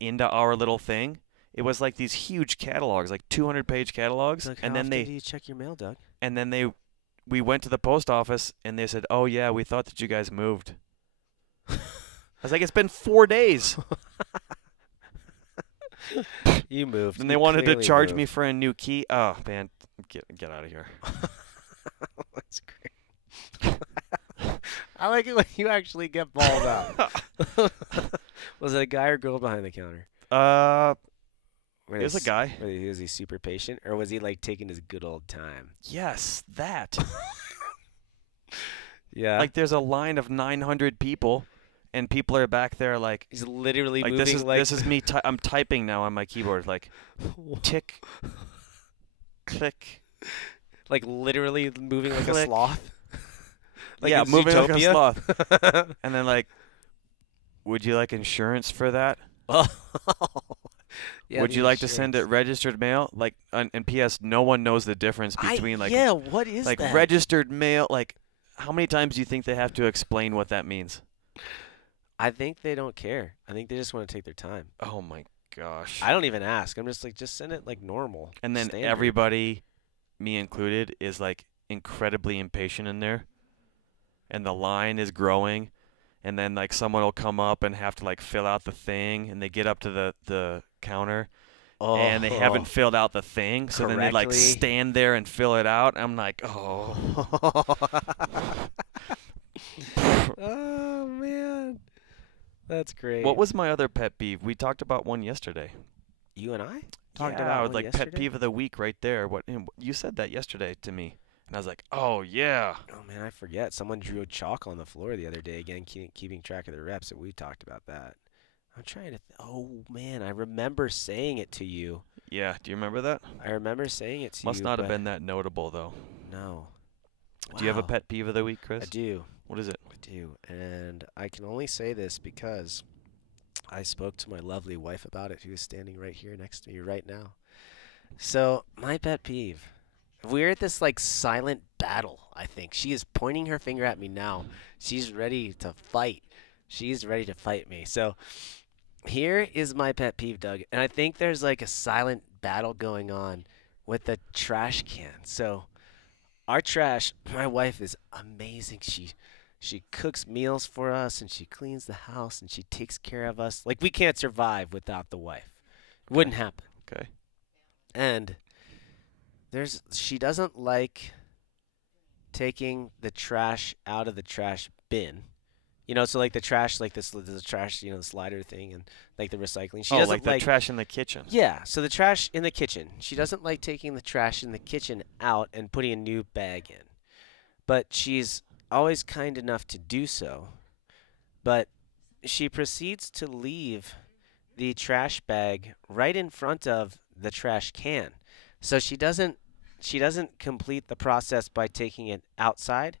into our little thing. It was like these huge catalogs, like 200-page catalogs, like, and how then often do you check your mail, Doug? And then we went to the post office and they said, "Oh yeah, we thought that you guys moved." I was like, "It's been 4 days." You moved. And they wanted to charge me for a new key. Oh man, get out of here. That's great. I like it when you actually get balled out. Was it a guy or girl behind the counter? It was a guy. Was he super patient, or was he like taking his good old time? Yes, that. Yeah. Like there's a line of 900 people, and people are back there like. He's literally like moving this is me. I'm typing now on my keyboard like, tick, click. Like literally moving like click. A sloth. Like yeah, moving like a sloth. And then like, would you like insurance for that? Yeah, would you like to send it registered mail? Like, and P.S. No one knows the difference between what is like that? registered mail. Like, how many times do you think they have to explain what that means? I think they don't care. I think they just want to take their time. Oh my gosh! I don't even ask. I'm just like, just send it like normal. And then standard. Everybody, me included, is like incredibly impatient in there, and the line is growing, and then like someone will come up and have to like fill out the thing, and they get up to the counter and they haven't filled out the thing, so then they like stand there and fill it out. I'm like, oh. Oh man, that's great. What was my other pet peeve? We talked about one yesterday. You and I Talked about like pet peeve of the week right there. What you said that yesterday to me, and I was like, oh yeah. Oh man, I forget. Someone drew chalk on the floor the other day. Again, keeping track of the reps. And we talked about that. I'm trying to. Oh man, I remember saying it to you. Yeah, do you remember that? I remember saying it to you. Must not have been that notable though. No. Do you have a pet peeve of the week, Chris? I do. What is it? I do, and I can only say this because I spoke to my lovely wife about it, who is standing right here next to me right now. So, my pet peeve. We're at this, like, silent battle, I think. She is pointing her finger at me now. She's ready to fight. She's ready to fight me. So, here is my pet peeve, Doug. And I think there's, like, a silent battle going on with the trash can. So, our trash, my wife is amazing. She cooks meals for us, and she cleans the house, and she takes care of us. Like, we can't survive without the wife. It wouldn't happen. Okay. And she doesn't like taking the trash out of the trash bin. You know, so like the trash, like the trash, you know, the slider thing, and like the recycling. She doesn't like the trash in the kitchen. Yeah, so the trash in the kitchen. She doesn't like taking the trash in the kitchen out and putting a new bag in. But she's always kind enough to do so. But she proceeds to leave the trash bag right in front of the trash can. So she doesn't complete the process by taking it outside.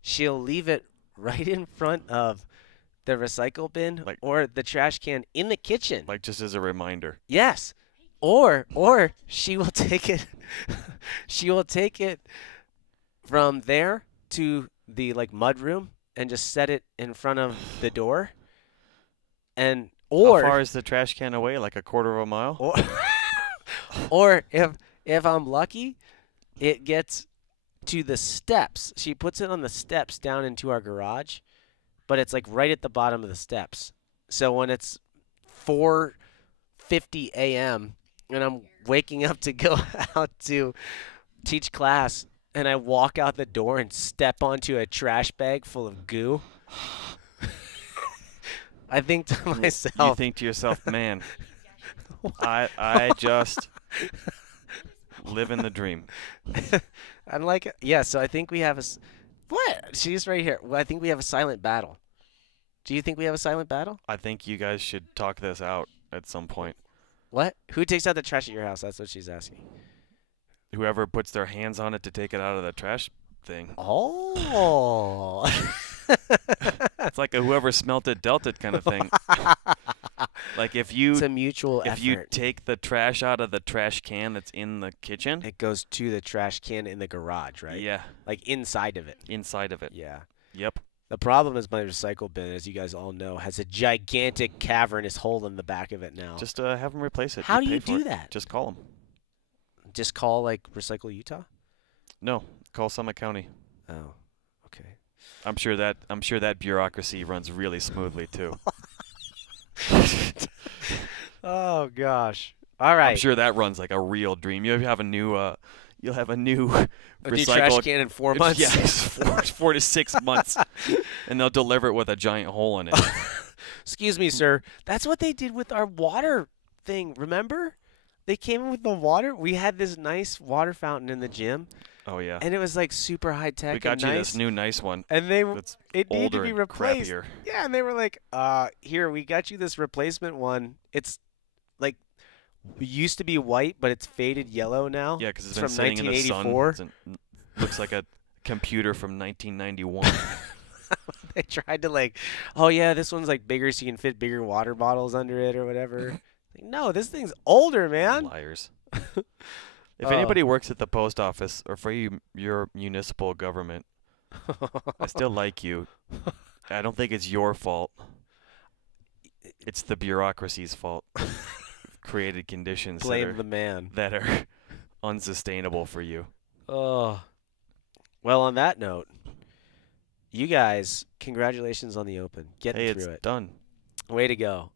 She'll leave it right in front of the recycle bin or the trash can in the kitchen. Like just as a reminder. Yes. Or she will take it she will take it from there to the like mud room and just set it in front of the door. And how far is the trash can away? Like a quarter of a mile? Or if I'm lucky, it gets to the steps. She puts it on the steps down into our garage, but it's like right at the bottom of the steps. So when it's 4:50 a.m. and I'm waking up to go out to teach class, and I walk out the door and step onto a trash bag full of goo, I think to myself. You think to yourself, man, I just live in the dream. I'm like, yeah, so I think we have what? She's right here. Well, I think we have a silent battle. Do you think we have a silent battle? I think you guys should talk this out at some point. What? Who takes out the trash at your house? That's what she's asking. Whoever puts their hands on it to take it out of the trash thing. Oh. It's like a whoever smelt it dealt it kind of thing. Like it's a mutual effort. If you take the trash out of the trash can that's in the kitchen, it goes to the trash can in the garage, right? Yeah. Like inside of it. Inside of it. Yeah. Yep. The problem is my recycle bin, as you guys all know, has a gigantic cavernous hole in the back of it now. Just have them replace it. How do you do that? Just call them. Just call like Recycle Utah? No, call Summit County. Oh, okay. I'm sure that bureaucracy runs really smoothly too. Oh gosh! All right. I'm sure that runs like a real dream. You'll have a new recycle trash can in 4 months. Yes, 4 to 6 months, and they'll deliver it with a giant hole in it. Excuse me, sir. That's what they did with our water thing. Remember? They came in with the water. We had this nice water fountain in the gym. Oh yeah. And it was like super high tech. We got you this new nice one. And it needed to be replaced. Crappier. Yeah, and they were like, here, we got you this replacement one. It's like it used to be white, but it's faded yellow now. Yeah, because it's been from sitting in the sun. Looks like a computer from 1991. They tried to like, oh yeah, this one's like bigger, so you can fit bigger water bottles under it or whatever. Like, no, this thing's older, man. Liars. If anybody works at the post office or for your municipal government, I still like you. I don't think it's your fault. It's the bureaucracy's fault. Created conditions that are unsustainable for you. Oh. Well, on that note, you guys, congratulations on the Open. Getting Hey, through it's it. done. Way to go.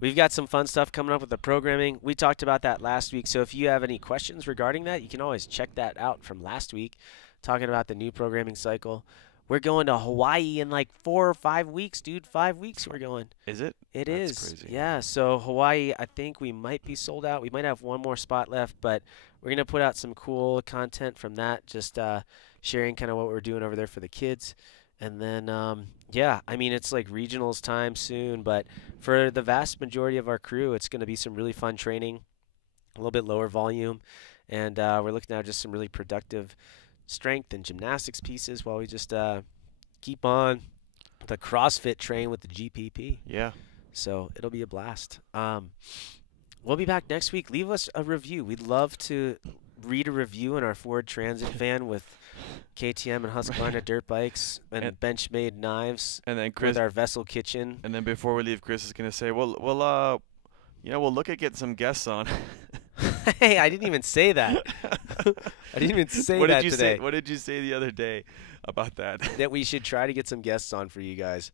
We've got some fun stuff coming up with the programming. We talked about that last week, so if you have any questions regarding that, you can always check that out from last week, talking about the new programming cycle. We're going to Hawaii in like 4 or 5 weeks, dude. 5 weeks we're going. Is it? It That's is. crazy. Yeah, so Hawaii, I think we might be sold out. We might have one more spot left, but we're going to put out some cool content from that, just sharing kind of what we're doing over there for the kids. And then, yeah, I mean, it's like regionals time soon, but for the vast majority of our crew, it's going to be some really fun training, a little bit lower volume, and we're looking at just some really productive strength and gymnastics pieces while we just keep on the CrossFit train with the GPP. Yeah. So it'll be a blast. We'll be back next week. Leave us a review. We'd love to read a review in our Ford Transit van with KTM and Husqvarna dirt bikes and Benchmade knives. And then Chris, with our Vessel kitchen. and then before we leave, Chris is gonna say, we'll look at getting some guests on. Hey, I didn't even say that. I didn't even say What that did you today. say? What did you say the other day about that? That we should try to get some guests on for you guys.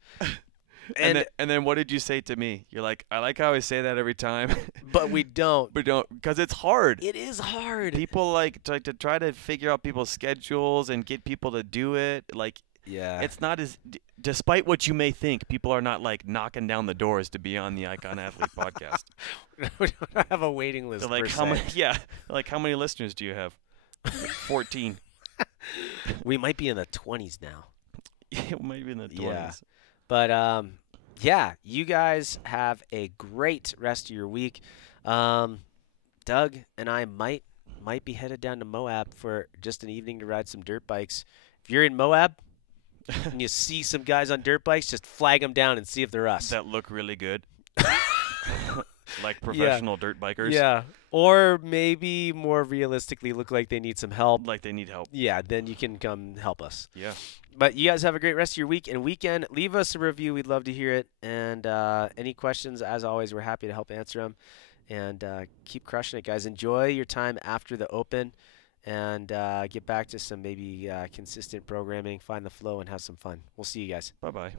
And then what did you say to me? You're like, I like how I say that every time. But we don't. But don't, because it's hard. It is hard. People like to try to figure out people's schedules and get people to do it. Like, Yeah. it's not as, despite what you may think, people are not like knocking down the doors to be on the Icon Athlete podcast. We don't have a waiting list. They're like, per how se. many? Yeah, like how many listeners do you have? Like 14. We might be in the 20s now. It might be in the 20s. Yeah. But yeah, you guys have a great rest of your week. Doug and I might be headed down to Moab for just an evening to ride some dirt bikes. If you're in Moab and you see some guys on dirt bikes, just flag them down and see if they're us. That look really good. Like professional dirt bikers. Yeah. Or maybe more realistically look like they need some help. Like they need help. Yeah, then you can come help us. Yeah. But you guys have a great rest of your week and weekend. Leave us a review. We'd love to hear it. And any questions, as always, we're happy to help answer them. And keep crushing it, guys. Enjoy your time after the Open and get back to some maybe consistent programming, find the flow, and have some fun. We'll see you guys. Bye-bye.